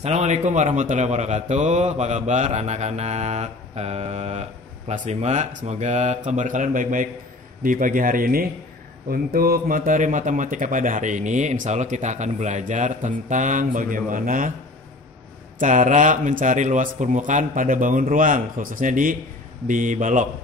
Assalamualaikum warahmatullahi wabarakatuh. Apa kabar anak-anak kelas 5? Semoga kabar kalian baik-baik di pagi hari ini. Untuk materi matematika pada hari ini, insya Allah kita akan belajar tentang bagaimana cara mencari luas permukaan pada bangun ruang, khususnya di balok.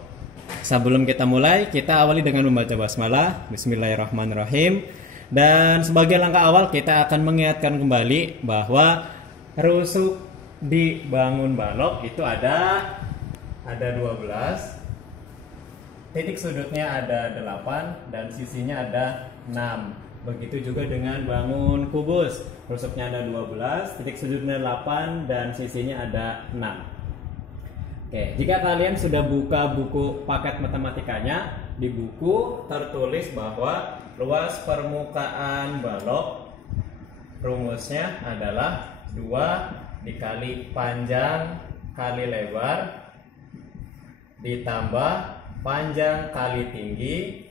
Sebelum kita mulai, kita awali dengan membaca basmalah. Bismillahirrahmanirrahim. Dan sebagai langkah awal kita akan mengingatkan kembali bahwa rusuk di bangun balok itu ada 12, titik sudutnya ada 8 dan sisinya ada 6. Begitu juga dengan bangun kubus, rusuknya ada 12, titik sudutnya 8 dan sisinya ada 6. Oke, jika kalian sudah buka buku paket matematikanya, di buku tertulis bahwa luas permukaan balok rumusnya adalah 2 dikali panjang kali lebar ditambah panjang kali tinggi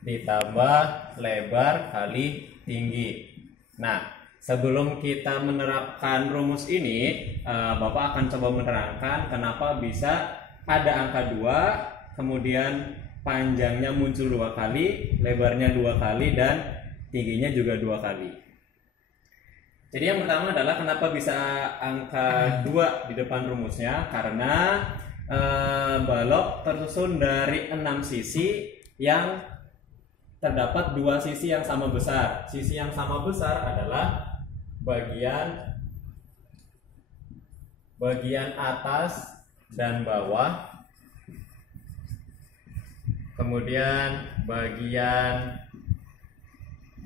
ditambah lebar kali tinggi. Nah, sebelum kita menerapkan rumus ini, Bapak akan coba menerangkan kenapa bisa ada angka 2, kemudian panjangnya muncul 2 kali, lebarnya 2 kali, dan tingginya juga 2 kali. Jadi yang pertama adalah kenapa bisa angka 2 di depan rumusnya, karena balok tersusun dari 6 sisi yang terdapat 2 sisi yang sama besar. Sisi yang sama besar adalah bagian atas dan bawah, kemudian bagian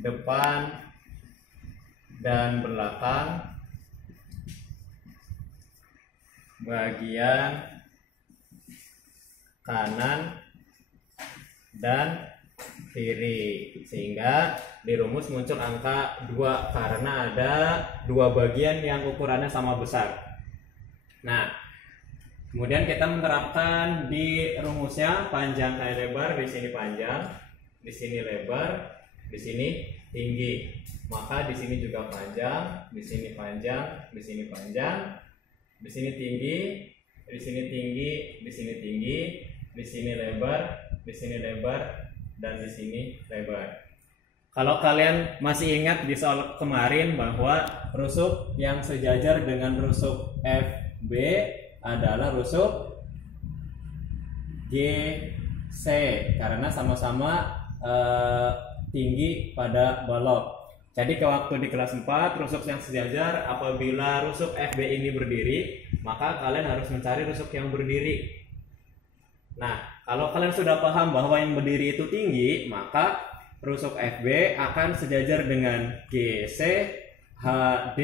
depan dan belakang, bagian kanan dan kiri, sehingga di rumus muncul angka 2 karena ada 2 bagian yang ukurannya sama besar. Nah, kemudian kita menerapkan di rumusnya panjang kali lebar, di sini panjang, di sini lebar, di sini tinggi. Maka di sini juga panjang, di sini panjang, di sini panjang, di sini tinggi, di sini tinggi, di sini tinggi, di sini lebar, di sini lebar, dan di sini lebar. Kalau kalian masih ingat di soal kemarin bahwa rusuk yang sejajar dengan rusuk FB adalah rusuk GC karena sama-sama tinggi pada balok. Jadi waktu di kelas 4 rusuk yang sejajar, apabila rusuk FB ini berdiri, maka kalian harus mencari rusuk yang berdiri. Nah, kalau kalian sudah paham bahwa yang berdiri itu tinggi, maka rusuk FB akan sejajar dengan GC, HD,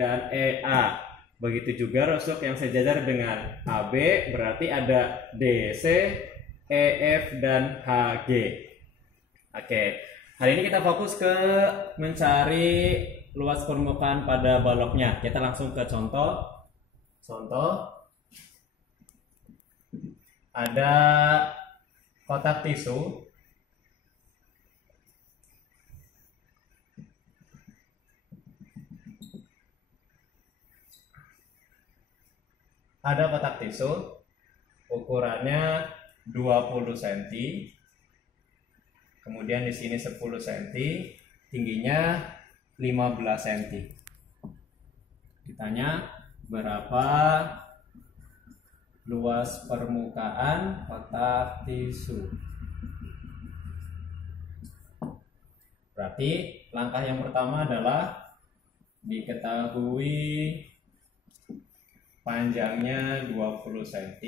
dan EA. Begitu juga rusuk yang sejajar dengan AB, berarti ada DC, EF, dan HG. Oke. Hari ini kita fokus ke mencari luas permukaan pada baloknya. Kita langsung ke contoh. Ada kotak tisu. Ada kotak tisu. Ukurannya 20 cm. Kemudian di sini 10 cm, tingginya 15 cm. Ditanya berapa luas permukaan kotak tisu. Berarti langkah yang pertama adalah diketahui panjangnya 20 cm,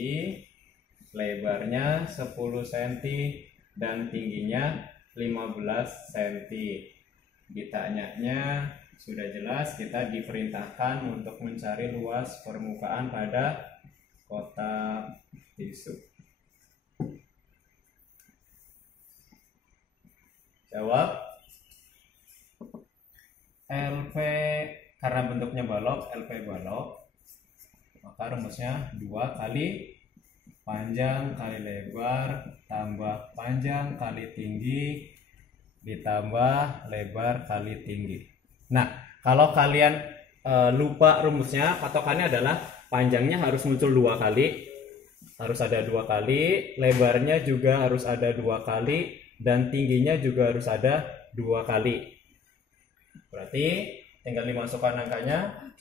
lebarnya 10 cm, dan tingginya 15 cm. Ditanyanya sudah jelas, kita diperintahkan untuk mencari luas permukaan pada kotak tisu. Jawab. LP karena bentuknya balok, LP balok, maka rumusnya 2 kali panjang kali lebar tambah panjang kali tinggi ditambah lebar kali tinggi. Nah, kalau kalian lupa rumusnya, patokannya adalah panjangnya harus muncul 2 kali, harus ada 2 kali, lebarnya juga harus ada 2 kali, dan tingginya juga harus ada 2 kali. Berarti tinggal dimasukkan angkanya.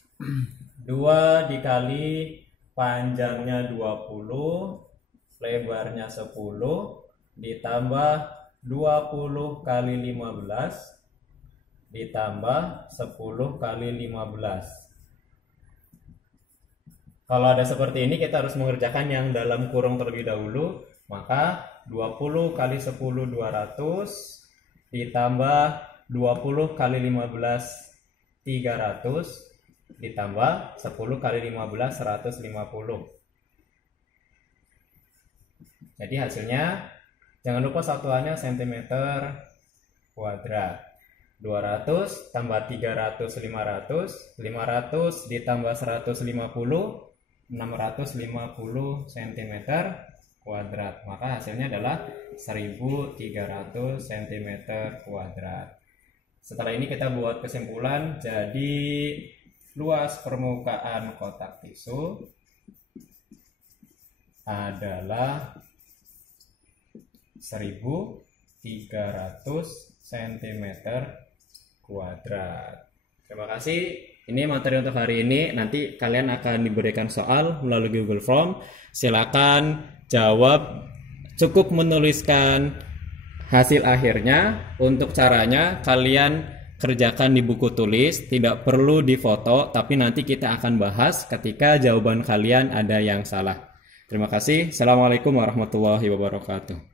2 dikali panjangnya 20, lebarnya 10, ditambah 20 kali 15, ditambah 10 kali 15. Kalau ada seperti ini, kita harus mengerjakan yang dalam kurung terlebih dahulu. Maka 20 kali 10 200, ditambah 20 kali 15 300, ditambah 10 kali 15 150. Jadi hasilnya, jangan lupa satuannya cm kuadrat. 200 tambah 300 500, 500 ditambah 150 650 cm kuadrat. Maka hasilnya adalah 1300 cm kuadrat. Setelah ini kita buat kesimpulan. Jadi luas permukaan kotak tisu adalah 1300 cm kuadrat. Terima kasih. Ini materi untuk hari ini. Nanti kalian akan diberikan soal melalui Google Form. Silakan jawab. Cukup menuliskan hasil akhirnya. Untuk caranya kalian kerjakan di buku tulis, tidak perlu difoto, tapi nanti kita akan bahas ketika jawaban kalian ada yang salah. Terima kasih. Assalamualaikum warahmatullahi wabarakatuh.